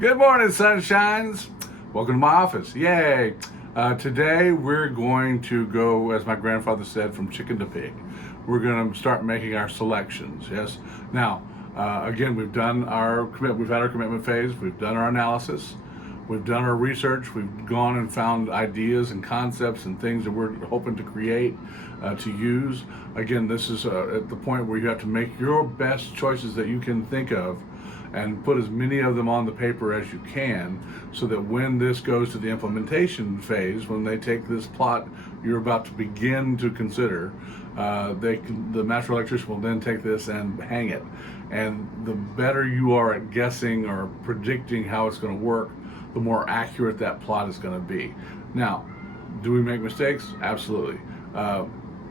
Good morning, sunshines. Welcome to my office. Yay. Today we're going to go, as my grandfather said, from chicken to pig. We're going to start making our selections. Yes. Now, again, we've done our we've had our commitment phase. We've done our analysis. We've done our research. We've gone and found ideas and concepts and things that we're hoping to create to use. Again, this is at the point where you have to make your best choices that you can think of and put as many of them on the paper as you can, so that when this goes to the implementation phase, when they take this plot you're about to begin to consider, the master electrician will then take this and hang it. And the better you are at guessing or predicting how it's going to work, the more accurate that plot is going to be. Now, do we make mistakes? Absolutely.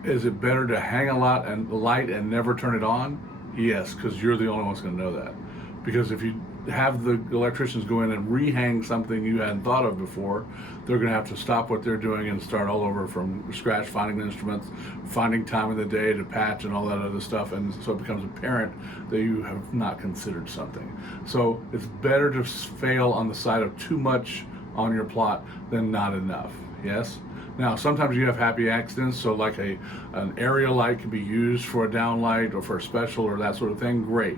Is it better to hang a light and never turn it on? Yes, because you're the only one that's going to know that. Because if you have the electricians go in and rehang something you hadn't thought of before, they're going to have to stop what they're doing and start all over from scratch, finding the instruments, finding time of the day to patch and all that other stuff. And so it becomes apparent that you have not considered something. So it's better to fail on the side of too much on your plot than not enough. Yes? Now, sometimes you have happy accidents, so like an area light can be used for a downlight or for a special or that sort of thing, great.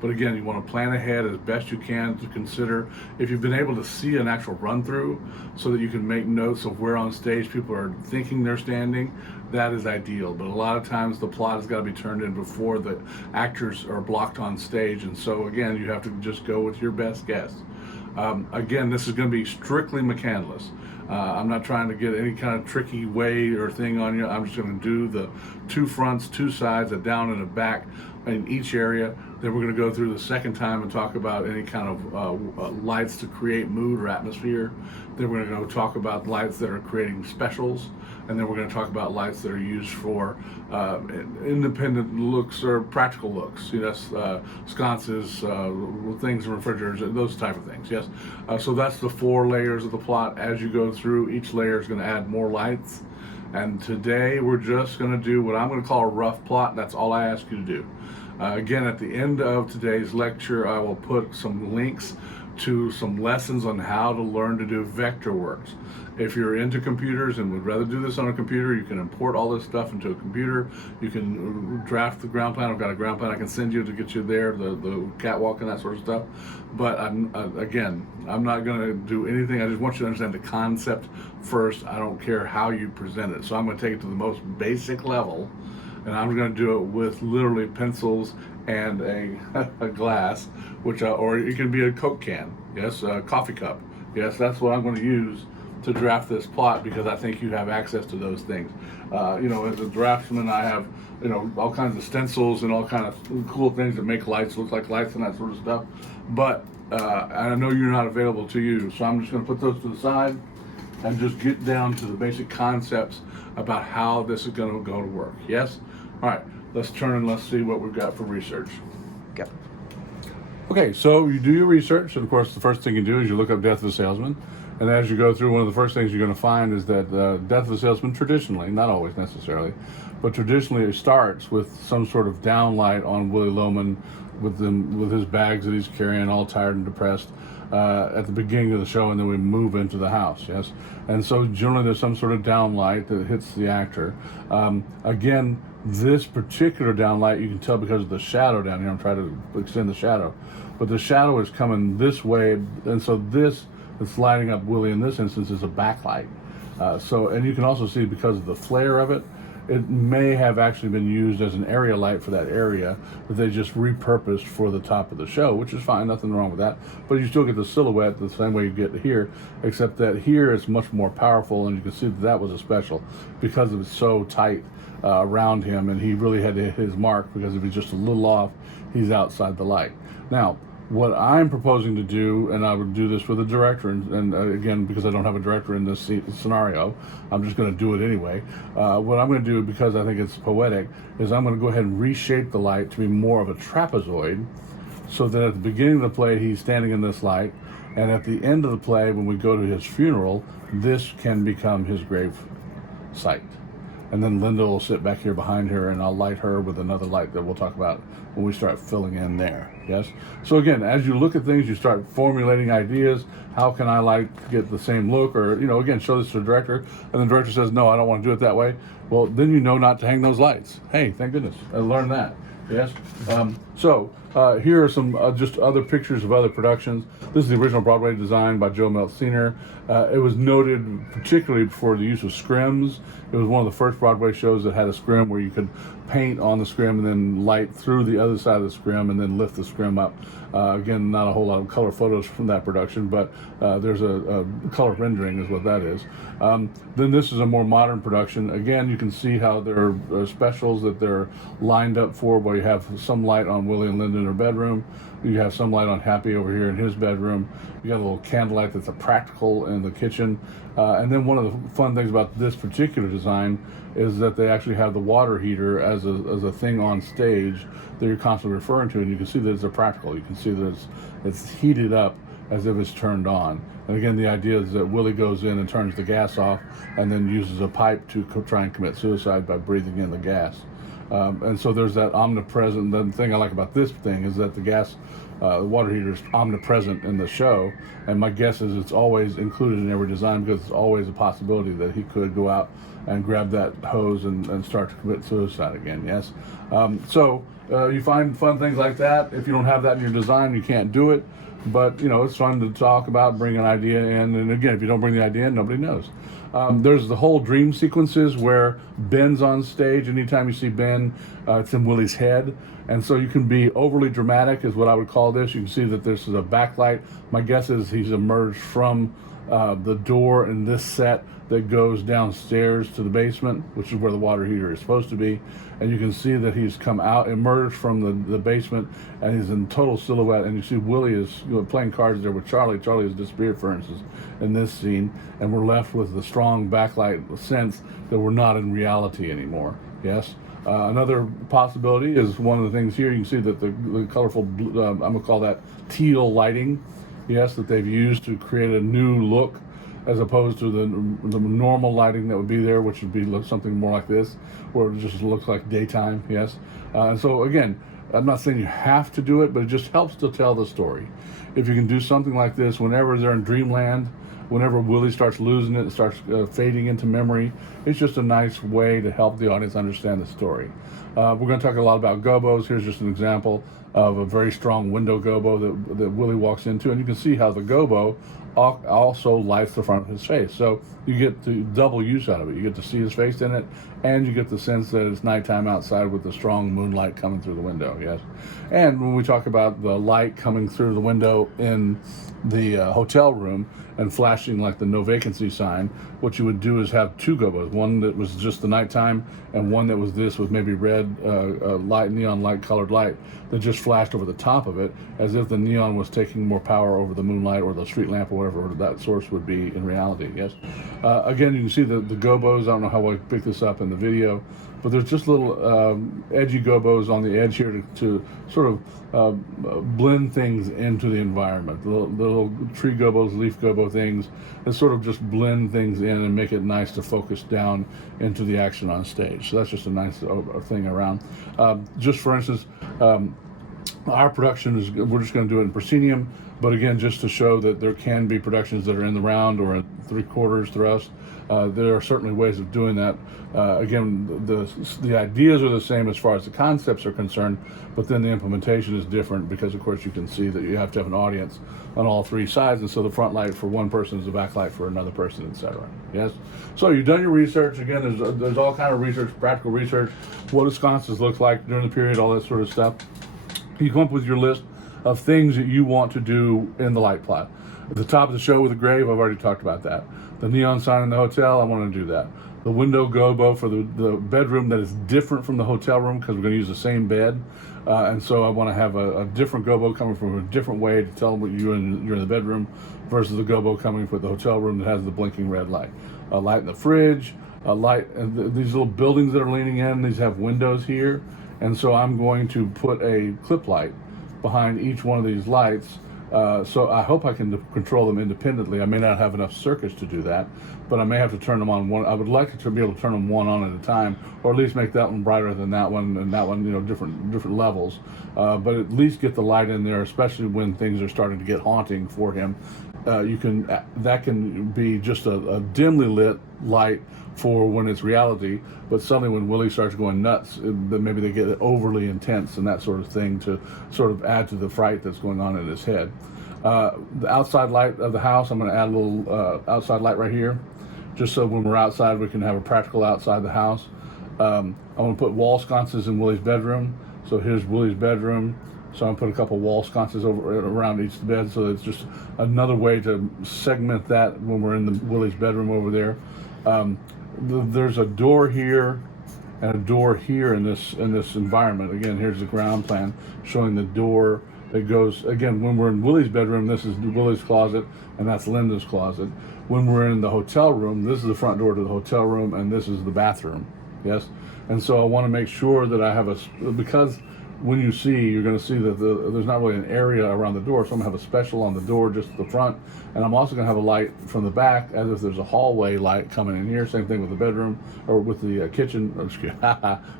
But again, you want to plan ahead as best you can to consider if you've been able to see an actual run through so that you can make notes of where on stage people are thinking they're standing. That is ideal. But a lot of times the plot has got to be turned in before the actors are blocked on stage. And so again, you have to just go with your best guess. Again, this is going to be strictly McCandless. I'm not trying to get any kind of tricky way or thing on you. I'm just going to do the two fronts, two sides, a down and a back in each area. Then we're going to go through the second time and talk about any kind of lights to create mood or atmosphere. Then we're going to go talk about lights that are creating specials. And then we're going to talk about lights that are used for independent looks or practical looks. Sconces, things in refrigerators, those type of things. Yes. So that's the 4 layers of the plot. As you go through, each layer is going to add more lights. And today we're just going to do what I'm going to call a rough plot. That's all I ask you to do. Again, at the end of today's lecture, I will put some links to some lessons on how to learn to do Vectorworks. If you're into computers and would rather do this on a computer, you can import all this stuff into a computer. You can draft the ground plan. I've got a ground plan I can send you to get you there, the catwalk and that sort of stuff. But I'm not going to do anything. I just want you to understand the concept first. I don't care how you present it. So I'm going to take it to the most basic level. And I'm going to do it with literally pencils and a glass, or it can be a Coke can, yes, a coffee cup. Yes, that's what I'm going to use to draft this plot, because I think you have access to those things. As a draftsman, I have, all kinds of stencils and all kinds of cool things that make lights look like lights and that sort of stuff. But I know you're not available to you, so I'm just going to put those to the side and just get down to the basic concepts about how this is going to go to work. Yes? All right, let's turn and let's see what we've got for research. Okay, so you do your research, and of course the first thing you do is you look up Death of the Salesman. And as you go through, one of the first things you're going to find is that Death of the Salesman traditionally, not always necessarily, but traditionally it starts with some sort of downlight on Willie Loman with his bags that he's carrying, all tired and depressed, at the beginning of the show, and then we move into the house, yes? And so generally there's some sort of downlight that hits the actor. Again, this particular downlight, you can tell because of the shadow down here. I'm trying to extend the shadow. But the shadow is coming this way, and so this that's lighting up Willie in this instance is a backlight. And you can also see because of the flare of it, it may have actually been used as an area light for that area that they just repurposed for the top of the show, which is fine, nothing wrong with that. But you still get the silhouette the same way you get here, except that here it's much more powerful, and you can see that was a special because it was so tight around him, and he really had to hit his mark, because if he's just a little off, he's outside the light. Now, what I'm proposing to do, and I would do this with a director, and again, because I don't have a director in this scenario, I'm just going to do it anyway. What I'm going to do, because I think it's poetic, is I'm going to go ahead and reshape the light to be more of a trapezoid, so that at the beginning of the play, he's standing in this light, and at the end of the play, when we go to his funeral, this can become his grave site. and then Linda will sit back here behind her, and I'll light her with another light that we'll talk about when we start filling in there. Yes. So again, as you look at things, you start formulating ideas. How can I get the same look, or again, show this to the director, and the director says, no, I don't want to do it that way. Well, then you know not to hang those lights. Hey, thank goodness I learned that. Yes. Here are some just other pictures of other productions. This is the original Broadway design by Joe Meltziner. It was noted particularly for the use of scrims. It was one of the first Broadway shows that had a scrim where you could paint on the scrim and then light through the other side of the scrim and then lift the scrim up. Again, not a whole lot of color photos from that production, but there's a color rendering is what that is. Then this is a more modern production. Again, you can see how there are specials that they're lined up for, where you have some light on Willie and Linda in her bedroom. You have some light on Happy over here in his bedroom. You got a little candlelight that's a practical in the kitchen. And then one of the fun things about this particular design is that they actually have the water heater as a thing on stage that you're constantly referring to, and you can see that it's a practical. You can see that it's heated up as if it's turned on. And again, the idea is that Willie goes in and turns the gas off and then uses a pipe to try and commit suicide by breathing in the gas. And so there's that omnipresent. The thing I like about this thing is that the water heater is omnipresent in the show, and my guess is it's always included in every design, because it's always a possibility that he could go out and grab that hose and start to commit suicide again. Yes. You find fun things like that. If you don't have that in your design, you can't do it. But it's fun to talk about, bring an idea in, and again, if you don't bring the idea in, nobody knows. There's the whole dream sequences where Ben's on stage. Anytime you see Ben, it's in Willie's head. And so you can be overly dramatic, is what I would call this. You can see that this is a backlight. My guess is he's emerged from the door in this set that goes downstairs to the basement, which is where the water heater is supposed to be. And you can see that he's emerged from the basement, and he's in total silhouette. And you see Willie is playing cards there with Charlie. Charlie has disappeared, for instance, in this scene. And we're left with the strong backlight sense that we're not in reality anymore. Yes. Another possibility is one of the things here. You can see that the colorful, I'm going to call that teal lighting, yes, that they've used to create a new look, as opposed to the normal lighting that would be there, which would be something more like this, where it just looks like daytime. Yes. And so again, I'm not saying you have to do it, but it just helps to tell the story. If you can do something like this whenever they're in dreamland, whenever Willie starts losing it, starts fading into memory, it's just a nice way to help the audience understand the story. We're going to talk a lot about gobos. Here's just an example of a very strong window gobo that Willie walks into, and you can see how the gobo also lights the front of his face. So you get the double use out of it. You get to see his face in it, and you get the sense that it's nighttime outside with the strong moonlight coming through the window. Yes. And when we talk about the light coming through the window in the hotel room and flashing like the no vacancy sign, what you would do is have two gobos, one that was just the nighttime and one that was this with maybe red light, neon light colored light that just flashed over the top of it, as if the neon was taking more power over the moonlight or the street lamp or whatever that source would be in reality. Yes. Again, you can see the gobos. I don't know how I picked this up in the video, but there's just little edgy gobos on the edge here to sort of blend things into the environment. The little tree gobos, leaf gobo things that sort of just blend things in and make it nice to focus down into the action on stage. So that's just a nice thing around. Just for instance, our production is, we're just going to do it in proscenium, but again, just to show that there can be productions that are in the round or at 3/4 thrust. There are certainly ways of doing that. Again, the ideas are the same as far as the concepts are concerned, but then the implementation is different, because of course you can see that you have to have an audience on all three sides, and so the front light for one person is the back light for another person, etc. Yes. So you've done your research. Again, there's all kind of research, practical research, what ensconces look like during the period, all that sort of stuff. You come up with your list of things that you want to do in the light plot. At the top of the show with the grave, I've already talked about that. The neon sign in the hotel, I want to do that. The window gobo for the bedroom that is different from the hotel room, because we're going to use the same bed. And so I want to have a different gobo coming from a different way to tell them what you're in the bedroom, versus the gobo coming from the hotel room that has the blinking red light. A light in the fridge, a light, these little buildings that are leaning in, these have windows here. And so I'm going to put a clip light behind each one of these lights So I hope I can control them independently. I may not have enough circuits to do that, but I may have to turn them on one. I would like to be able to turn them one on at a time, or at least make that one brighter than that one, and that one, different levels. But at least get the light in there, especially when things are starting to get haunting for him. That can be just a dimly lit light for when it's reality, but suddenly when Willie starts going nuts, then maybe they get overly intense and that sort of thing to sort of add to the fright that's going on in his head. The outside light of the house, I'm going to add a little outside light right here, just so when we're outside we can have a practical outside the house. I'm going to put wall sconces in Willie's bedroom. So here's Willie's bedroom. So I'm going to put a couple wall sconces around each bed, so it's just another way to segment that when we're in Willie's bedroom over there. There's a door here and a door here in this environment. Again, here's the ground plan showing the door that goes, again, when we're in Willie's bedroom, this is Willie's closet, and that's Linda's closet. When we're in the hotel room, this is the front door to the hotel room, and this is the bathroom. Yes? And so I want to make sure that I have because when you see, you're going to see that there's not really an area around the door, so I'm going to have a special on the door just at the front, and I'm also going to have a light from the back as if there's a hallway light coming in here. Same thing with the bedroom, or with the kitchen,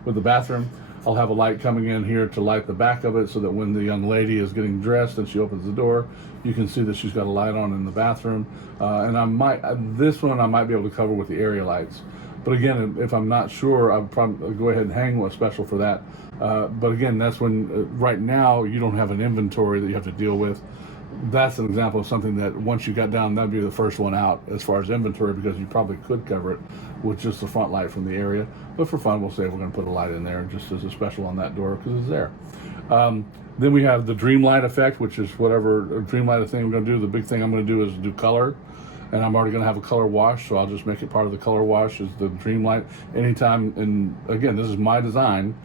with the bathroom. I'll have a light coming in here to light the back of it, so that when the young lady is getting dressed and she opens the door, you can see that she's got a light on in the bathroom. And this one I might be able to cover with the area lights. But again, if I'm not sure, I'll probably go ahead and hang one special for that. But again, that's when, right now, you don't have an inventory that you have to deal with. That's an example of something that once you got down, that'd be the first one out as far as inventory, because you probably could cover it with just the front light from the area. But for fun, we'll say we're going to put a light in there just as a special on that door because it's there. Then we have the dream light effect, which is whatever dream light thing we're going to do. The big thing I'm going to do is do color. And I'm already going to have a color wash, so I'll just make it part of the color wash is the dream light. Anytime, and again, this is my design.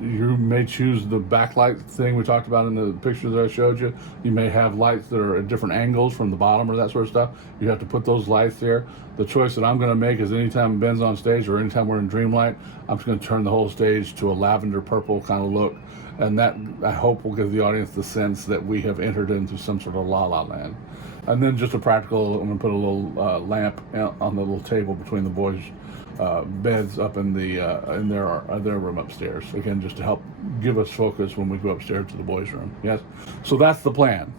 You may choose the backlight thing we talked about in the picture that I showed you. You may have lights that are at different angles from the bottom or that sort of stuff. You have to put those lights there. The choice that I'm going to make is anytime Ben's on stage or anytime we're in Dreamlight, I'm just going to turn the whole stage to a lavender purple kind of look. And that, I hope, will give the audience the sense that we have entered into some sort of la-la land. And then just a practical, I'm going to put a little lamp on the little table between the boys' beds up in their room upstairs. Again, just to help give us focus when we go upstairs to the boys' room. Yes? So that's the plan.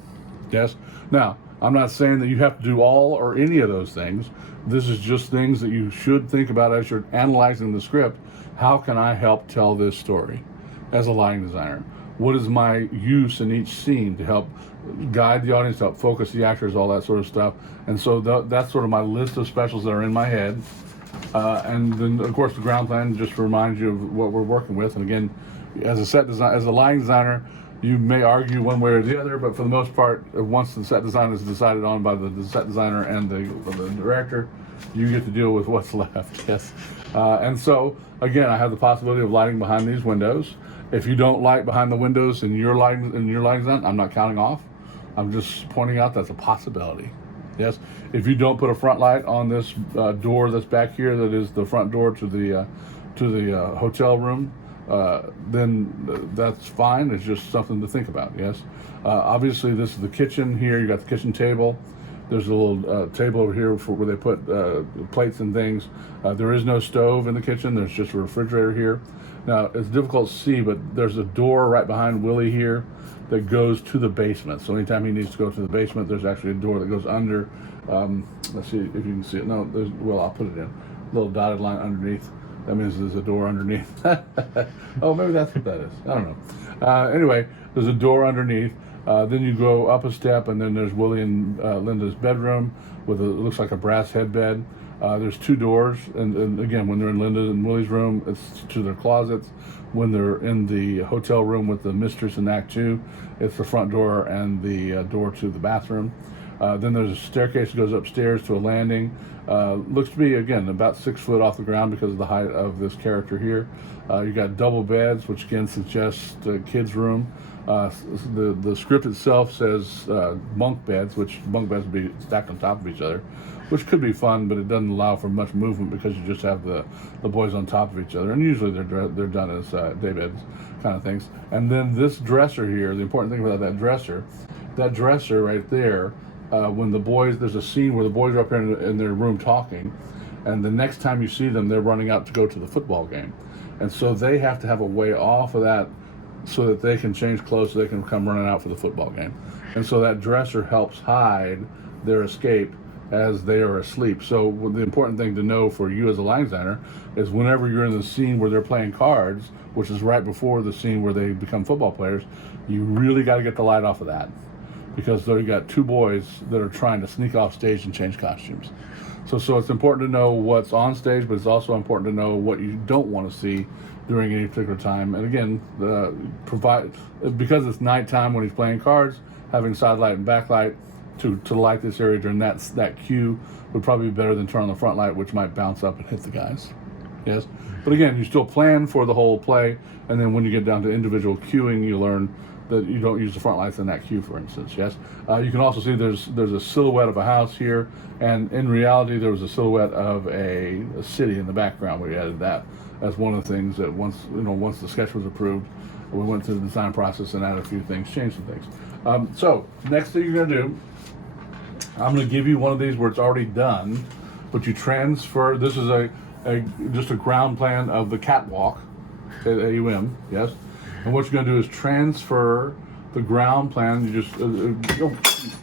Yes? Now, I'm not saying that you have to do all or any of those things. This is just things that you should think about as you're analyzing the script. How can I help tell this story as a lighting designer? What is my use in each scene to help guide the audience, to help focus the actors, all that sort of stuff? And so that's sort of my list of specials that are in my head. And then, of course, the ground plan just reminds you of what we're working with. And again, as a lighting designer, you may argue one way or the other, but for the most part, once the set design is decided on by the set designer and the director, you get to deal with what's left. Yes. And so, again, I have the possibility of lighting behind these windows. If you don't light behind the windows in your lighting design, I'm not counting off. I'm just pointing out that's a possibility. Yes. If you don't put a front light on this door that's back here, that is the front door to the hotel room, then that's fine. It's just something to think about. Yes. Obviously, this is the kitchen here. You got the kitchen table. There's a little table over here where they put plates and things. There is no stove in the kitchen. There's just a refrigerator here. Now, it's difficult to see, but there's a door right behind Willie here that goes to the basement. So anytime he needs to go to the basement, there's actually a door that goes under. Let's see if you can see it. No, I'll put it in. A little dotted line underneath. That means there's a door underneath. Oh, maybe that's what that is. I don't know. Anyway, there's a door underneath. Then you go up a step, and then there's Willie and Linda's bedroom with it looks like a brass headbed. There's two doors, and again, when they're in Linda and Willie's room, it's to their closets. When they're in the hotel room with the mistress in Act 2, it's the front door and the door to the bathroom. Then there's a staircase that goes upstairs to a landing. Looks to be, again, about 6 foot off the ground because of the height of this character here. You got double beds, which again suggests a kid's room. The script itself says bunk beds, which bunk beds would be stacked on top of each other, which could be fun, but it doesn't allow for much movement because you just have the boys on top of each other, and usually they're done as day beds kind of things. And then this dresser here, the important thing about that dresser right there, when the boys, there's a scene where the boys are up here in their room talking, and the next time you see them, they're running out to go to the football game. And so they have to have a way off of that so that they can change clothes so they can come running out for the football game. And so that dresser helps hide their escape as they are asleep. So the important thing to know for you as a line designer is whenever you're in the scene where they're playing cards, which is right before the scene where they become football players, you really got to get the light off of that, because you got two boys that are trying to sneak off stage and change costumes. So it's important to know what's on stage, but it's also important to know what you don't want to see during any particular time. And again, because it's nighttime when he's playing cards, having side light and backlight to light this area during that cue would probably be better than turn on the front light, which might bounce up and hit the guys. Yes, but again, you still plan for the whole play, and then when you get down to individual cueing, you learn that you don't use the front lights in that cue, for instance. Yes, you can also see there's a silhouette of a house here, and in reality there was a silhouette of a city in the background. We added that as one of the things that once the sketch was approved, we went through the design process and added a few things, changed some things. So next thing you're going to do, I'm going to give you one of these where it's already done, but you transfer. This is just a ground plan of the catwalk at AUM. Yes. And what you're going to do is transfer the ground plan. You just,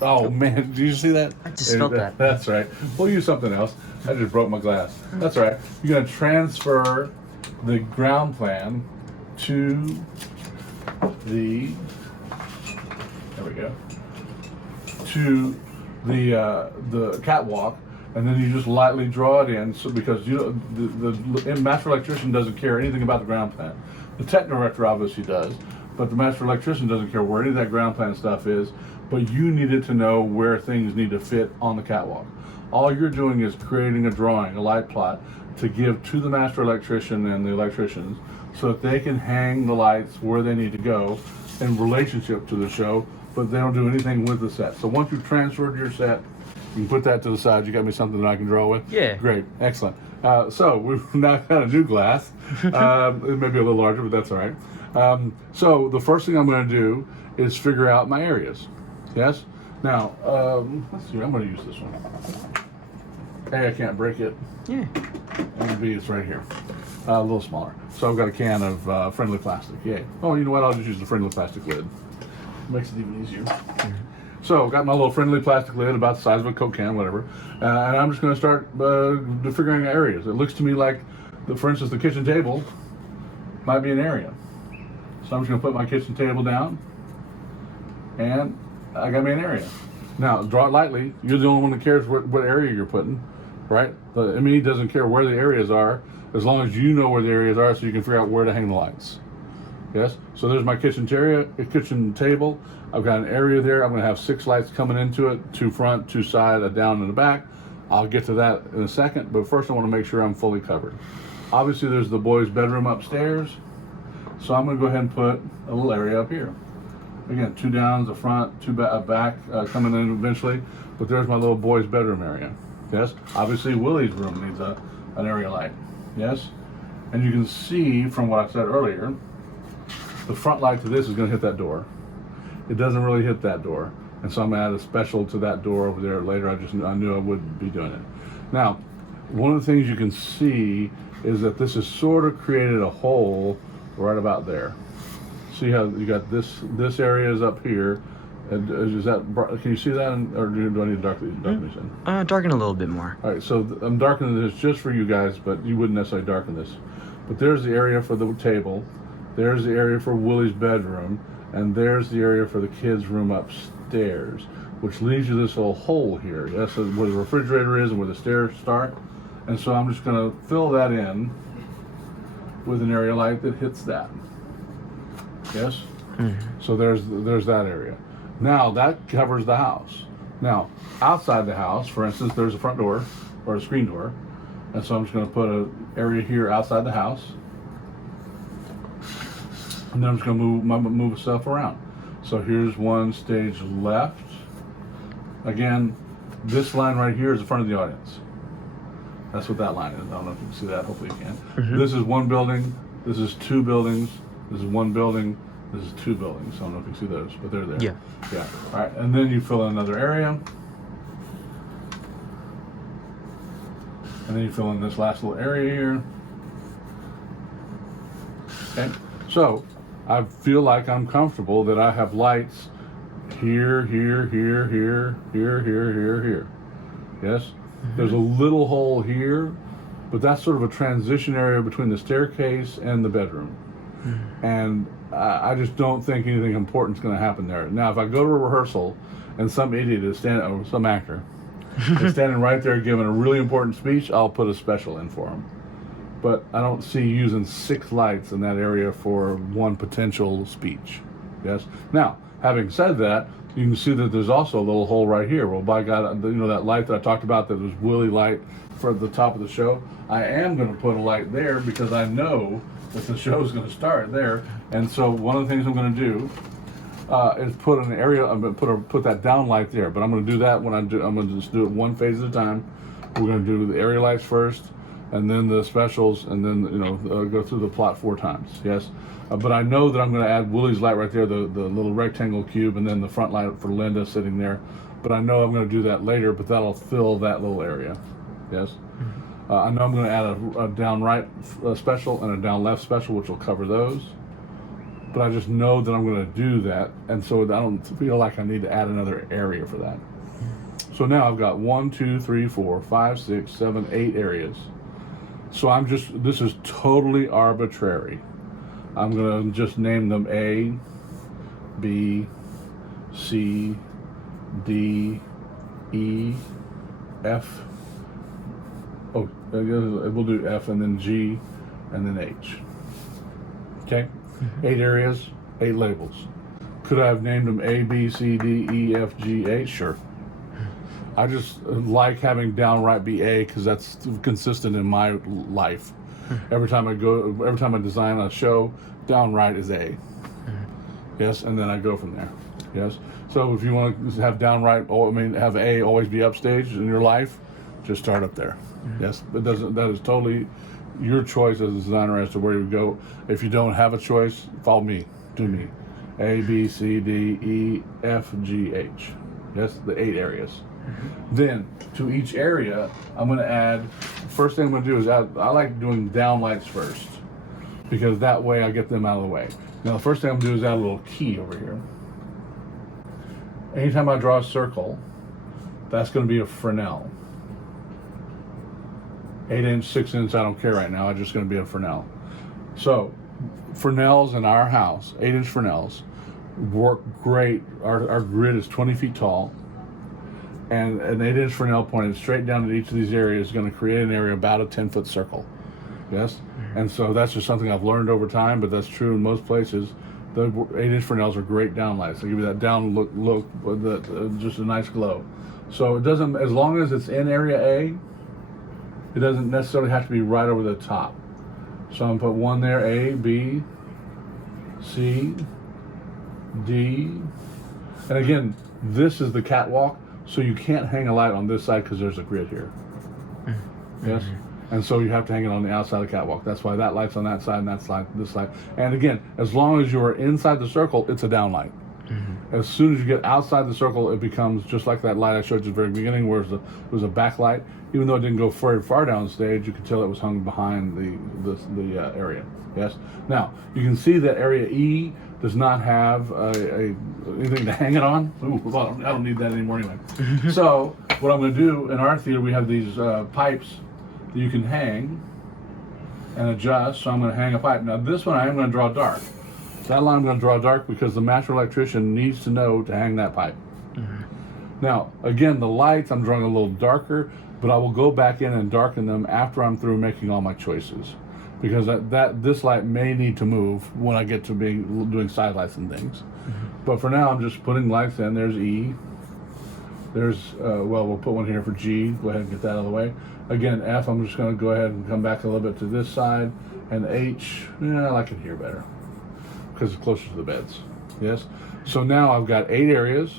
oh man, did you see that? I just felt that. That's right. We'll use something else. I just broke my glass. That's right. You're going to transfer the ground plan to there we go, to the catwalk, and then you just lightly draw it in. So because the master electrician doesn't care anything about the ground plan. The tech director obviously does, but the master electrician doesn't care where any of that ground plan stuff is, but you needed to know where things need to fit on the catwalk. All you're doing is creating a drawing, a light plot, to give to the master electrician and the electricians so that they can hang the lights where they need to go in relationship to the show, but they don't do anything with the set. So once you've transferred your set, you can put that to the side. You got me something that I can draw with? Yeah. Great. Excellent. So we've now got a new glass. It may be a little larger, but that's all right. So the first thing I'm going to do is figure out my areas. Yes? Now, let's see. I'm going to use this one. A, I can't break it. Yeah. And B, it's right here. A little smaller. So I've got a can of friendly plastic. Yay. Oh, you know what? I'll just use the friendly plastic lid. Makes it even easier. So I've got my little friendly plastic lid about the size of a Coke can, whatever. And I'm just going to start figuring out areas. It looks to me like, for instance, the kitchen table might be an area. So I'm just going to put my kitchen table down, and I got me an area. Now, draw it lightly. You're the only one that cares what area you're putting, right? The ME doesn't care where the areas are, as long as you know where the areas are so you can figure out where to hang the lights. Yes? So there's my kitchen table. I've got an area there. I'm going to have 6 lights coming into it, 2 front, 2 side, a down and a back. I'll get to that in a second, but first I want to make sure I'm fully covered. Obviously there's the boys' bedroom upstairs, so I'm going to go ahead and put a little area up here. Again, 2 downs, a front, 2 back coming in eventually, but there's my little boys' bedroom area. Yes? Obviously Willie's room needs an area light. Yes? And you can see from what I said earlier, the front light to this is going to hit that door. It doesn't really hit that door, and so I'm going to add a special to that door over there later. I knew I would be doing it. Now, one of the things you can see is that this has sort of created a hole right about there. See how you got this area is up here. And is that, can you see that, or do I need to darken these in? Darken a little bit more. All right, so I'm darkening this just for you guys, but you wouldn't necessarily darken this. But there's the area for the table. There's the area for Willie's bedroom, and there's the area for the kids' room upstairs, which leaves you this little hole here. That's where the refrigerator is and where the stairs start. And so I'm just going to fill that in with an area light that hits that. Yes? Mm-hmm. So there's that area. Now that covers the house. Now outside the house, for instance, there's a front door or a screen door, and so I'm just going to put an area here outside the house. And then I'm just going to move stuff around. So here's one stage left. Again, this line right here is the front of the audience. That's what that line is. I don't know if you can see that. Hopefully you can. Mm-hmm. This is one building. This is 2 buildings. This is one building. This is two buildings. I don't know if you can see those, but they're there. Yeah. Yeah. All right, and then you fill in another area. And then you fill in this last little area here. Okay. So I feel like I'm comfortable that I have lights here, here, here, here, here, here, here, here. Yes? Mm-hmm. There's a little hole here, but that's sort of a transition area between the staircase and the bedroom. Mm-hmm. And I just don't think anything important is going to happen there. Now, if I go to a rehearsal and some idiot is standing, or some actor, is standing right there giving a really important speech, I'll put a special in for him. But I don't see using 6 lights in that area for one potential speech. Yes? Now, having said that, you can see that there's also a little hole right here. Well, by God, you know that light that I talked about that was Willie light for the top of the show? I am going to put a light there because I know that the show is going to start there. And so one of the things I'm going to do is put an area. I'm going to put that down light there. But I'm going to do that when I'm going to just do it one phase at a time. We're going to do the area lights first, and then the specials, and then go through the plot 4 times. Yes. But I know that I'm going to add Willie's light right there, the little rectangle cube, and then the front light for Linda sitting there. But I know I'm going to do that later, but that'll fill that little area. Yes? Mm-hmm. I know I'm going to add a down right special and a down left special, which will cover those. But I just know that I'm going to do that, and so I don't feel like I need to add another area for that. So now I've got 1, 2, 3, 4, 5, 6, 7, 8 areas. So this is totally arbitrary. I'm going to just name them A, B, C, D, E, F. Oh, we'll do F and then G and then H. Okay? 8 areas, 8 labels. Could I have named them A, B, C, D, E, F, G, H? Sure. I just like having downright be A because that's consistent in my life. Every time I design a show, downright is A. Yes, and then I go from there. Yes. So if you want to have downright, have A always be upstage in your life, just start up there. Yes, that is totally your choice as a designer as to where you go. If you don't have a choice, follow me. Do me. A, B, C, D, E, F, G, H. Yes, the 8 areas. Then to each area, I'm going to add. First thing I'm going to do is I like doing down lights first because that way I get them out of the way. Now the first thing I'm going to do is add a little key over here. Anytime I draw a circle, that's going to be a Fresnel. 8-inch, 6-inch, I don't care right now. I'm just going to be a Fresnel. So Fresnels in our house, 8-inch Fresnels, work great. Our grid is 20 feet tall. And an 8-inch Fresnel pointed straight down at each of these areas is going to create an area about a 10-foot circle. Yes? And so that's just something I've learned over time, but that's true in most places. The 8-inch Fresnels are great downlights. They give you that down look with just a nice glow. So it doesn't, as long as it's in area A, it doesn't necessarily have to be right over the top. So I'm going to put one there, A, B, C, D. And again, this is the catwalk. So you can't hang a light on this side because there's a grid here. Yes? And so you have to hang it on the outside of the catwalk. That's why that light's on that side and that side, this side. And again, as long as you're inside the circle, it's a down light. As soon as you get outside the circle, it becomes just like that light I showed you at the very beginning where it was a backlight. Even though it didn't go very far down stage, you could tell it was hung behind the area. Yes? Now, you can see that area E does not have anything to hang it on. Ooh, well, I don't need that anymore anyway. So what I'm going to do in our theater, we have these pipes that you can hang and adjust. So I'm going to hang a pipe. Now this one I am going to draw dark. That line I'm going to draw dark because the master electrician needs to know to hang that pipe. Now again, the lights I'm drawing a little darker, but I will go back in and darken them after I'm through making all my choices. Because this light may need to move when I get to doing side lights and things. But for now, I'm just putting lights in. There's E. There's, we'll put one here for G. Go ahead and get that out of the way. Again, F, I'm just going to go ahead and come back a little bit to this side. And H, I like it here better because it's closer to the beds. Yes? So now I've got 8 areas.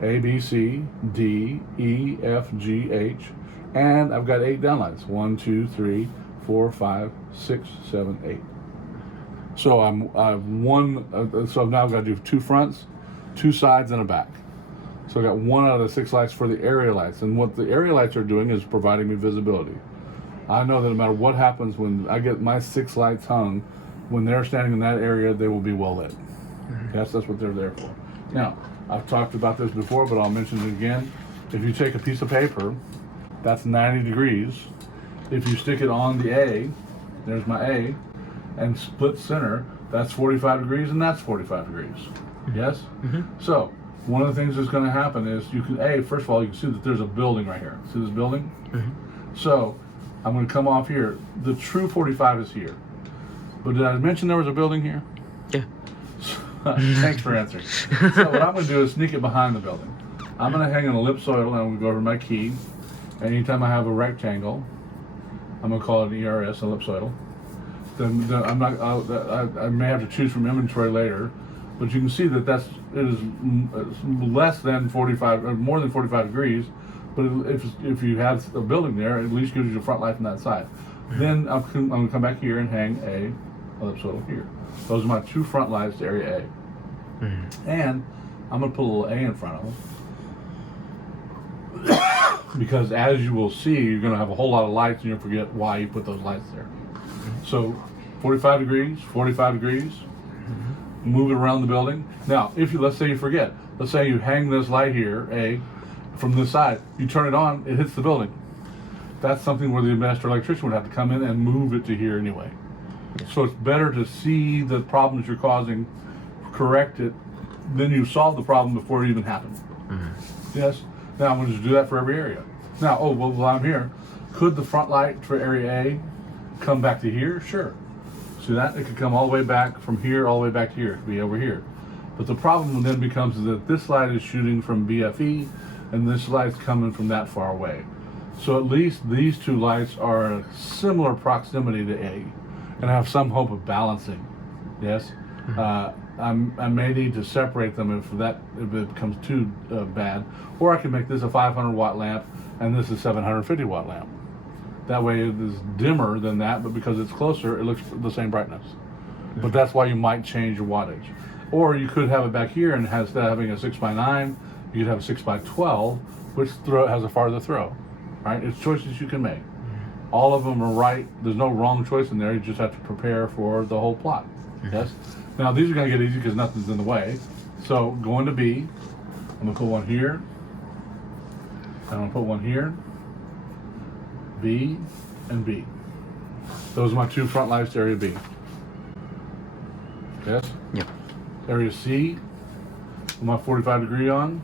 A, B, C, D, E, F, G, H. And I've got 8 downlights. 1, 2, 3, 4, 5, 6, 7, 8. So so now I've got to do 2 fronts, 2 sides, and a back. So I got 1 out of the 6 lights for the area lights. And what the area lights are doing is providing me visibility. I know that no matter what happens when I get my 6 lights hung, when they're standing in that area, they will be well lit. That's what they're there for. Now, I've talked about this before, but I'll mention it again. If you take a piece of paper, that's 90 degrees. If you stick it on the A, there's my A, and split center, that's 45 degrees and that's 45 degrees. Yes? So, one of the things that's going to happen is first of all, you can see that there's a building right here. See this building? So, I'm going to come off here. The true 45 is here. But did I mention there was a building here? Yeah. Thanks for answering. So what I'm going to do is sneak it behind the building. I'm going to hang an ellipsoidal and I'm going to go over my key. Anytime I have a rectangle, I'm going to call it an ERS, ellipsoidal. Then I may have to choose from inventory later, but you can see that it is less than 45 or more than 45 degrees. But if you have a building there, it at least gives you the front light from that side. Then I'm going to come back here and hang a ellipsoidal here. Those are my 2 front lights to area A. And I'm going to put a little A in front of them. Because as you will see, you're going to have a whole lot of lights and you'll forget why you put those lights there. So 45 degrees, 45 degrees, move it around the building. Now, let's say you forget. Let's say you hang this light here, A, from this side. You turn it on, it hits the building. That's something where the master electrician would have to come in and move it to here anyway. So it's better to see the problems you're causing, correct it, then you solve the problem before it even happened. Yes? Now I'm going to do that for every area. Now, while I'm here, could the front light for area A come back to here? Sure. See that? It could come all the way back from here, all the way back to here. It could be over here. But the problem then becomes that this light is shooting from BFE and this light's coming from that far away. So at least these 2 lights are a similar proximity to A and have some hope of balancing. Yes? I may need to separate them if it becomes too bad. Or I can make this a 500 watt lamp and this is a 750 watt lamp. That way it is dimmer than that, but because it's closer, it looks the same brightness. But that's why you might change your wattage. Or you could have it back here and instead of having a 6x9, you could have a 6x12, which has a farther throw. Right? It's choices you can make. All of them are right. There's no wrong choice in there. You just have to prepare for the whole plot. Yes? Now, these are going to get easy because nothing's in the way. So, going to B, I'm going to put one here. I'm going to put one here. B and B. Those are my 2 front lights to area B. Yes? Yep. Area C, with my 45 degree on.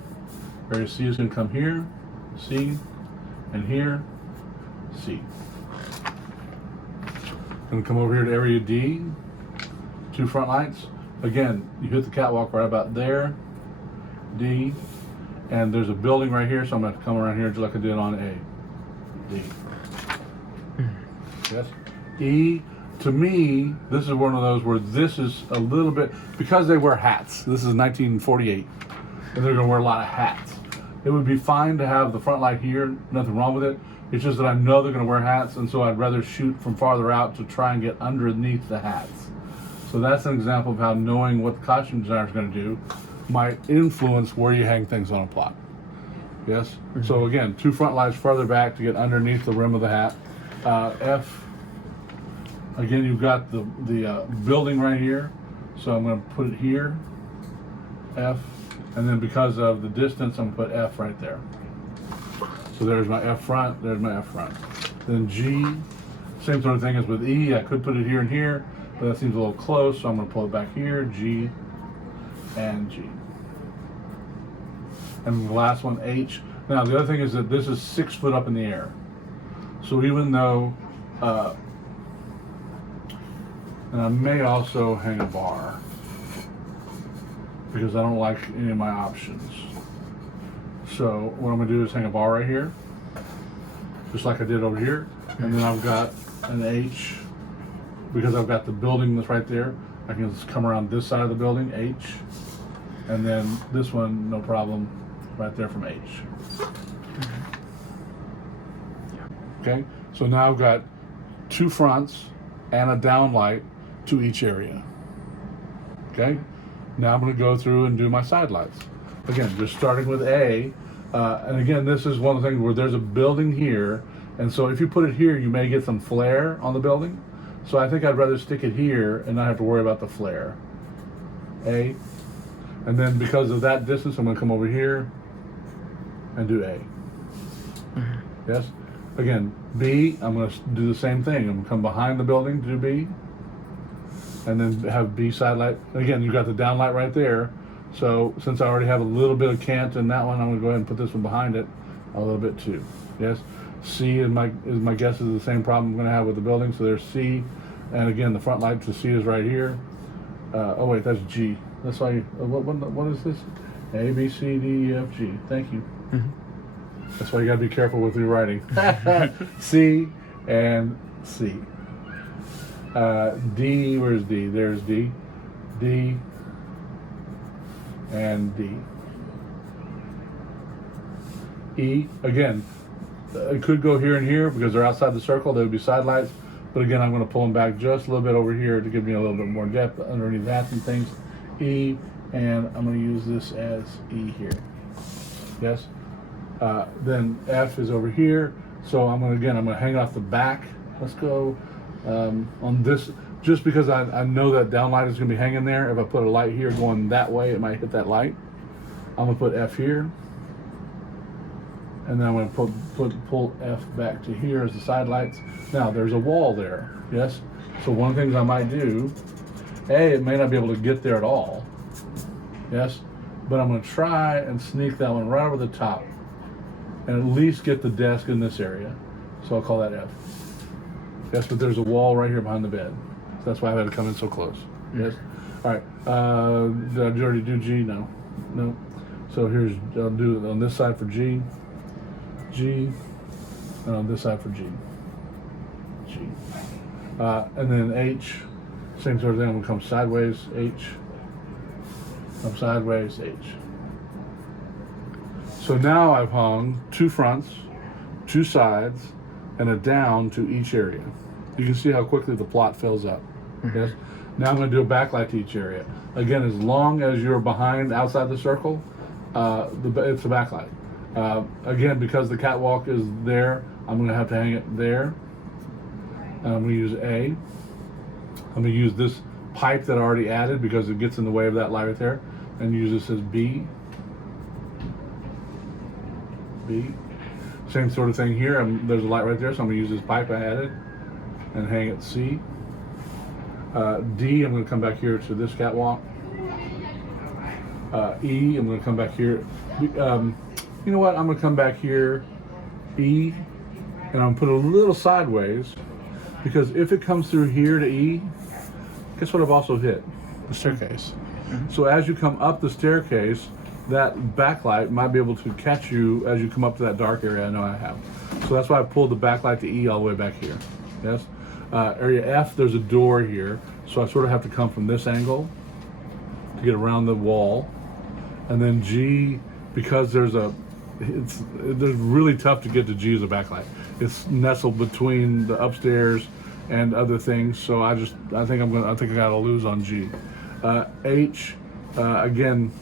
Area C is going to come here, C, and here, C. Going to come over here to area D, 2 front lights. Again, you hit the catwalk right about there, D, and there's a building right here, so I'm going to come around here just like I did on A, D. Yes? E, to me, this is one of those where this is a little bit, because they wear hats, this is 1948, and they're going to wear a lot of hats. It would be fine to have the front light here, nothing wrong with it. It's just that I know they're going to wear hats, and so I'd rather shoot from farther out to try and get underneath the hats. So that's an example of how knowing what the costume designer is going to do might influence where you hang things on a plot. Yes? So again, 2 front lights farther back to get underneath the rim of the hat. F, again, you've got the building right here, so I'm going to put it here, F, and then because of the distance, I'm going to put F right there. So there's my F front, there's my F front. Then G, same sort of thing as with E, I could put it here and here, but that seems a little close, so I'm going to pull it back here, G, and G. And the last one, H. Now the other thing is that this is 6 foot up in the air. So even though, and I may also hang a bar because I don't like any of my options. So what I'm going to do is hang a bar right here, just like I did over here, and then I've got an H because I've got the building that's right there. I can just come around this side of the building, H, and then this one, no problem, right there from H. Okay, so now I've got 2 fronts and a downlight to each area. Okay. Now I'm going to go through and do my side lights. Again, just starting with A. And again, this is one of the things where there's a building here. And so if you put it here, you may get some flare on the building. So I think I'd rather stick it here and not have to worry about the flare. A. And then because of that distance, I'm going to come over here and do A. Yes? Again, B, I'm going to do the same thing. I'm going to come behind the building to do B. And then have B side light. Again, you've got the down light right there. So since I already have a little bit of cant in that one, I'm going to go ahead and put this one behind it a little bit too. Yes? C is my guess is the same problem I'm going to have with the building. So there's C. And again, the front light to C is right here. Oh wait, that's G. That's why. What is this? A, B, C, D, E, F, G. Thank you. That's why you gotta be careful with your writing. C and C. D. Where's D? There's D. D and D. E. Again, it could go here and here because they're outside the circle. They would be side lights. But again, I'm going to pull them back just a little bit over here to give me a little bit more depth underneath that and things. E, and I'm going to use this as E here. Yes. Then F is over here. So I'm going to hang off the back. Let's go on this. Just because I know that down light is going to be hanging there. If I put a light here going that way, it might hit that light. I'm going to put F here. And then I'm going to pull F back to here as the side lights. Now, there's a wall there, yes? So one of the things I might do, A, it may not be able to get there at all, yes? But I'm going to try and sneak that one right over the top and at least get the desk in this area. So I'll call that F. Yes, but there's a wall right here behind the bed. So that's why I had to come in so close, yes? All right, did I already do G? No. No. So I'll do it on this side for G. G, and on this side for G. G. And then H, same sort of thing. I'm going to come sideways, H. Come sideways, H. So now I've hung 2 fronts, 2 sides, and a down to each area. You can see how quickly the plot fills up. Yes. Now I'm going to do a backlight to each area. Again, as long as you're behind outside the circle, it's a backlight. Again, because the catwalk is there, I'm going to have to hang it there. And I'm going to use A. I'm going to use this pipe that I already added because it gets in the way of that light right there. And use this as B. B. Same sort of thing here. There's a light right there, so I'm going to use this pipe I added and hang it C. D, I'm going to come back here to this catwalk. E, I'm going to come back here. You know what? I'm going to come back here, E, and I'm going to put it a little sideways because if it comes through here to E, guess what I've also hit? The staircase. So as you come up the staircase, that backlight might be able to catch you as you come up to that dark area I know I have. So that's why I pulled the backlight to E all the way back here. Yes? Area F, there's a door here, so I sort of have to come from this angle to get around the wall. And then G, because they're really tough to get to G as a backlight. It's nestled between the upstairs and other things, so I think I gotta lose on G. H, again,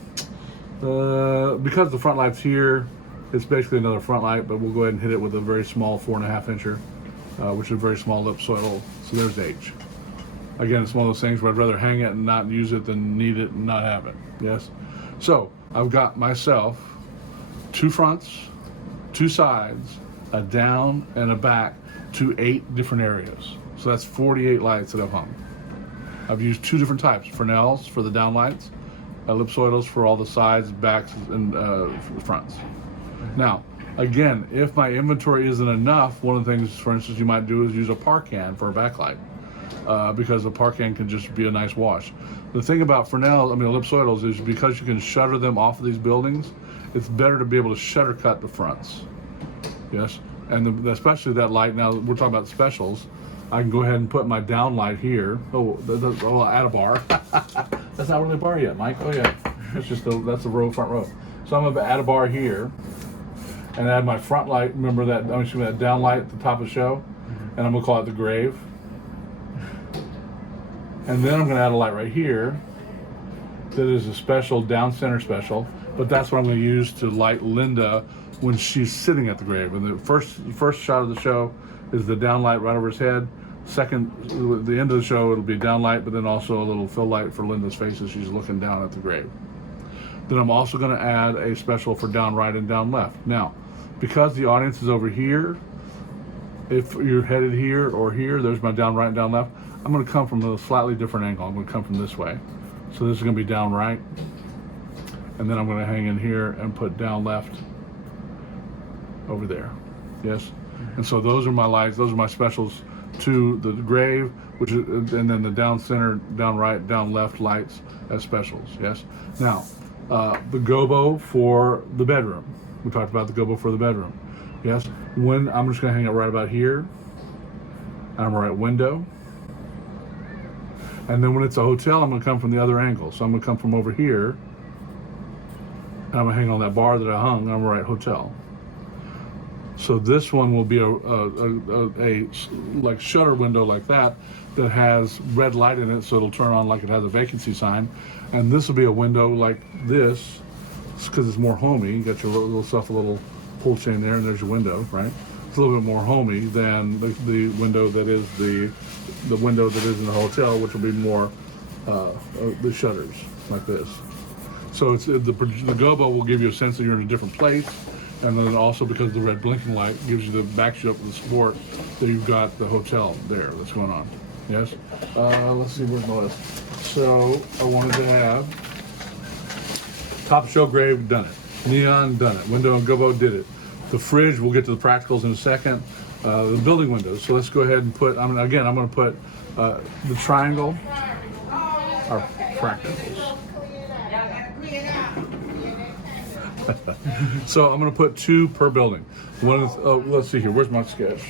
because the front light's here, it's basically another front light, but we'll go ahead and hit it with a very small 4.5 incher, which is a very small lip soil. So there's H. Again, it's one of those things where I'd rather hang it and not use it than need it and not have it. Yes. So I've got myself 2 fronts, 2 sides, a down and a back to 8 different areas. So that's 48 lights that I've hung. I've used 2 different types: Fresnels for the down lights, ellipsoidals for all the sides, backs, and fronts. Now, again, if my inventory isn't enough, one of the things, for instance, you might do is use a Parcan for a backlight, because a Parcan can just be a nice wash. The thing about ellipsoidals is because you can shutter them off of these buildings, it's better to be able to shutter cut the fronts. Yes, and especially that light. Now we're talking about specials. I can go ahead and put my down light here. I'll add a bar. That's not really a bar yet, Mike. Oh yeah, that's the front row. So I'm going to add a bar here and add my front light. Remember that? That down light at the top of the show, and I'm going to call it the grave. And then I'm going to add a light right here, that is a special down center special, but that's what I'm going to use to light Linda when she's sitting at the grave. And the first shot of the show is the down light right over his head. Second, the end of the show, it'll be down light, but then also a little fill light for Linda's face as she's looking down at the grave. Then I'm also going to add a special for down right and down left. Now, because the audience is over here, if you're headed here or here, there's my down right and down left. I'm going to come from a slightly different angle. I'm going to come from this way. So this is going to be down right. And then I'm going to hang in here and put down left over there. Yes? And so those are my lights. Those are my specials to the grave, which is, and then the down center, down right, down left lights as specials. Yes? Now, the gobo for the bedroom. We talked about the gobo for the bedroom. Yes? When I'm just going to hang it right about here. And I'm right window. And then when it's a hotel, I'm going to come from the other angle. So I'm going to come from over here. And I'm going to hang on that bar that I hung. And I'm going to write hotel. So this one will be a like shutter window like that has red light in it, so it'll turn on like it has a vacancy sign. And this will be a window like this, because it's more homey. You got your little stuff, a little pull chain there, and there's your window, right? It's a little bit more homey than the window that is the window that is in the hotel, which will be more the shutters like this. So it's the gobo will give you a sense that you're in a different place. And then also because the red blinking light gives you backs you up with the support that you've got the hotel there that's going on. Yes? Let's see, where's my list? So I wanted to have top show grave, done it. Neon, done it. Window and gobo, did it. The fridge, we'll get to the practicals in a second. The building windows. So let's go ahead and put, I'm going to put the triangle, our practicals. So I'm going to put 2 per building. One is, let's see here. Where's my sketch?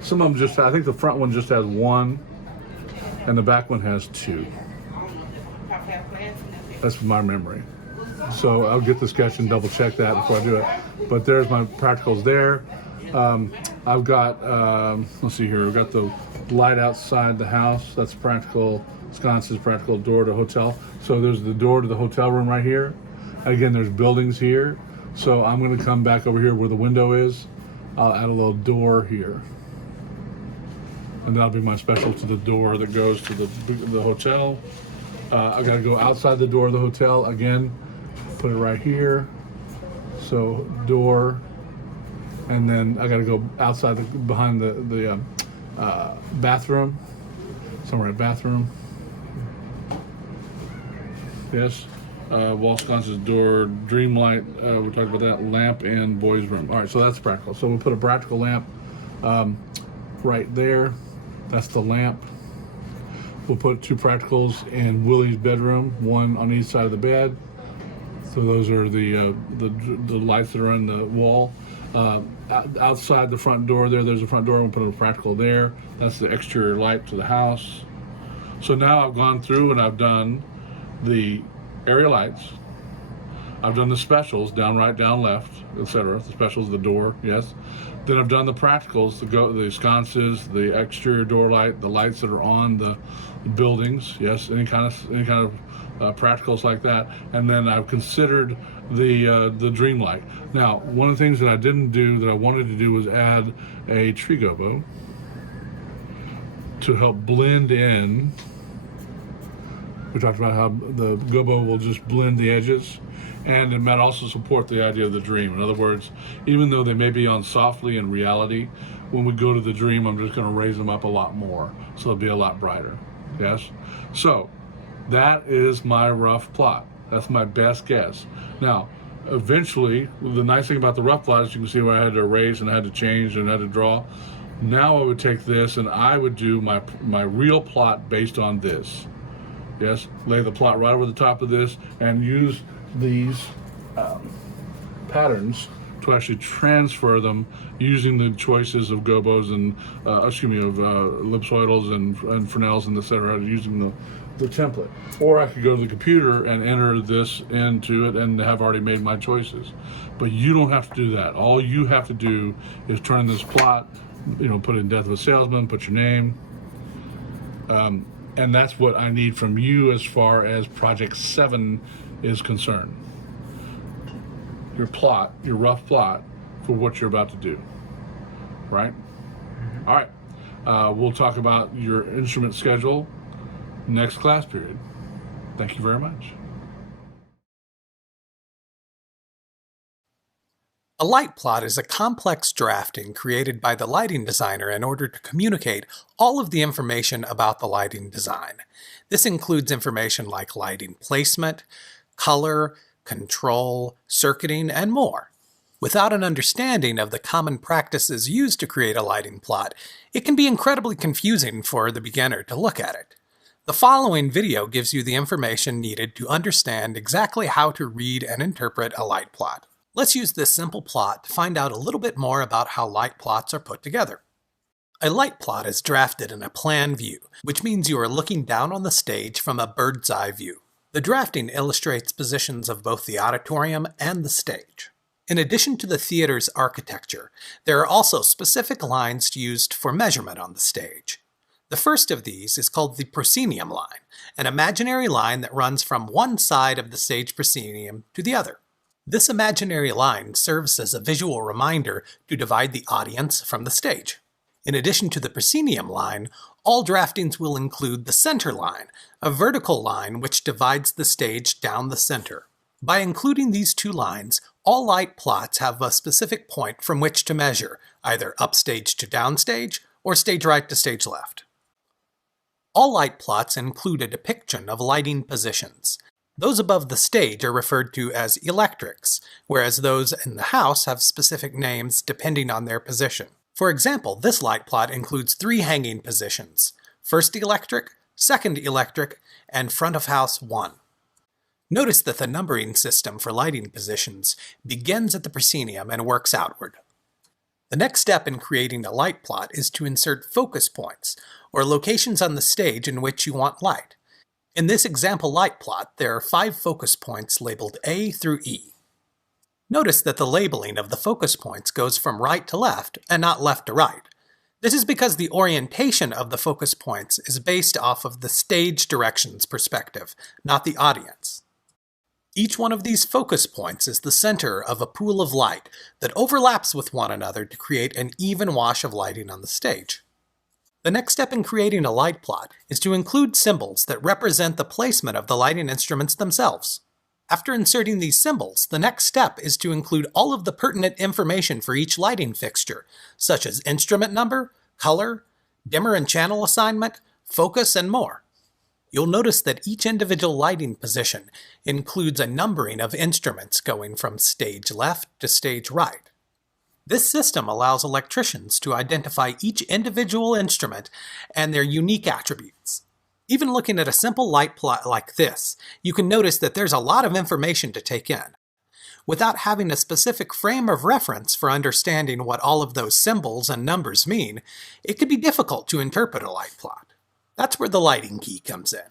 Some of them just, I think the front one just has 1, and the back one has 2. That's my memory. So I'll get the sketch and double check that before I do it. But there's my practicals there. I've got, let's see here. We've got the light outside the house. That's practical. Sconce's practical door to hotel. So there's the door to the hotel room right here. Again, there's buildings here, so I'm going to come back over here where the window is. I'll add a little door here, and that'll be my special to the door that goes to the hotel. I got to go outside the door of the hotel again. Put it right here. So door, and then I got to go outside behind the bathroom. Somewhere at bathroom. Yes. Wall sconces, door, dream light, we talked about that, lamp, and boys' room. All right, so that's practical. So we'll put a practical lamp right there. That's the lamp. We'll put 2 practicals in Willie's bedroom, 1 on each side of the bed. So those are the lights that are on the wall. Outside the front door there's a front door. We'll put a practical there. That's the exterior light to the house. So now I've gone through and I've done the area lights. I've done the specials, down right, down left, etc. The specials, the door, yes. Then I've done the practicals, the sconces, the exterior door light, the lights that are on the buildings, yes. Any kind of practicals like that. And then I've considered the dream light. Now, one of the things that I didn't do that I wanted to do was add a tree gobo to help blend in. We talked about how the gobo will just blend the edges, and it might also support the idea of the dream. In other words, even though they may be on softly in reality, when we go to the dream, I'm just going to raise them up a lot more, so they'll be a lot brighter. Yes? So, that is my rough plot. That's my best guess. Now, eventually, the nice thing about the rough plot is you can see where I had to erase and I had to change and I had to draw. Now I would take this and I would do my real plot based on this. Yes, lay the plot right over the top of this and use these patterns to actually transfer them using the choices of gobos and ellipsoidals and Fresnels and etc. using the template. Or I could go to the computer and enter this into it and have already made my choices. But you don't have to do that. All you have to do is turn this plot, put in Death of a Salesman, put your name, And that's what I need from you as far as Project 7 is concerned. Your plot, your rough plot for what you're about to do. Right? All right. We'll talk about your instrument schedule next class period. Thank you very much. A light plot is a complex drafting created by the lighting designer in order to communicate all of the information about the lighting design. This includes information like lighting placement, color, control, circuiting, and more. Without an understanding of the common practices used to create a lighting plot, it can be incredibly confusing for the beginner to look at it. The following video gives you the information needed to understand exactly how to read and interpret a light plot. Let's use this simple plot to find out a little bit more about how light plots are put together. A light plot is drafted in a plan view, which means you are looking down on the stage from a bird's eye view. The drafting illustrates positions of both the auditorium and the stage. In addition to the theater's architecture, there are also specific lines used for measurement on the stage. The first of these is called the proscenium line, an imaginary line that runs from one side of the stage proscenium to the other. This imaginary line serves as a visual reminder to divide the audience from the stage. In addition to the proscenium line, all draftings will include the center line, a vertical line which divides the stage down the center. By including these two lines, all light plots have a specific point from which to measure, either upstage to downstage or stage right to stage left. All light plots include a depiction of lighting positions. Those above the stage are referred to as electrics, whereas those in the house have specific names depending on their position. For example, this light plot includes 3 hanging positions: first electric, second electric, and front of house 1. Notice that the numbering system for lighting positions begins at the proscenium and works outward. The next step in creating a light plot is to insert focus points, or locations on the stage in which you want light. In this example light plot, there are 5 focus points labeled A through E. Notice that the labeling of the focus points goes from right to left and not left to right. This is because the orientation of the focus points is based off of the stage directions perspective, not the audience. Each one of these focus points is the center of a pool of light that overlaps with one another to create an even wash of lighting on the stage. The next step in creating a light plot is to include symbols that represent the placement of the lighting instruments themselves. After inserting these symbols, the next step is to include all of the pertinent information for each lighting fixture, such as instrument number, color, dimmer and channel assignment, focus, and more. You'll notice that each individual lighting position includes a numbering of instruments going from stage left to stage right. This system allows electricians to identify each individual instrument and their unique attributes. Even looking at a simple light plot like this, you can notice that there's a lot of information to take in. Without having a specific frame of reference for understanding what all of those symbols and numbers mean, it could be difficult to interpret a light plot. That's where the lighting key comes in.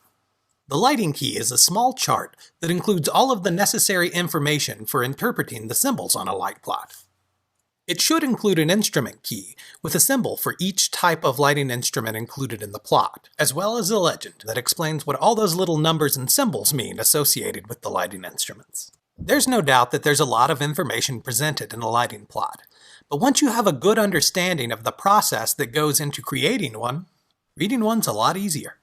The lighting key is a small chart that includes all of the necessary information for interpreting the symbols on a light plot. It should include an instrument key with a symbol for each type of lighting instrument included in the plot, as well as a legend that explains what all those little numbers and symbols mean associated with the lighting instruments. There's no doubt that there's a lot of information presented in a lighting plot, but once you have a good understanding of the process that goes into creating one, reading one's a lot easier.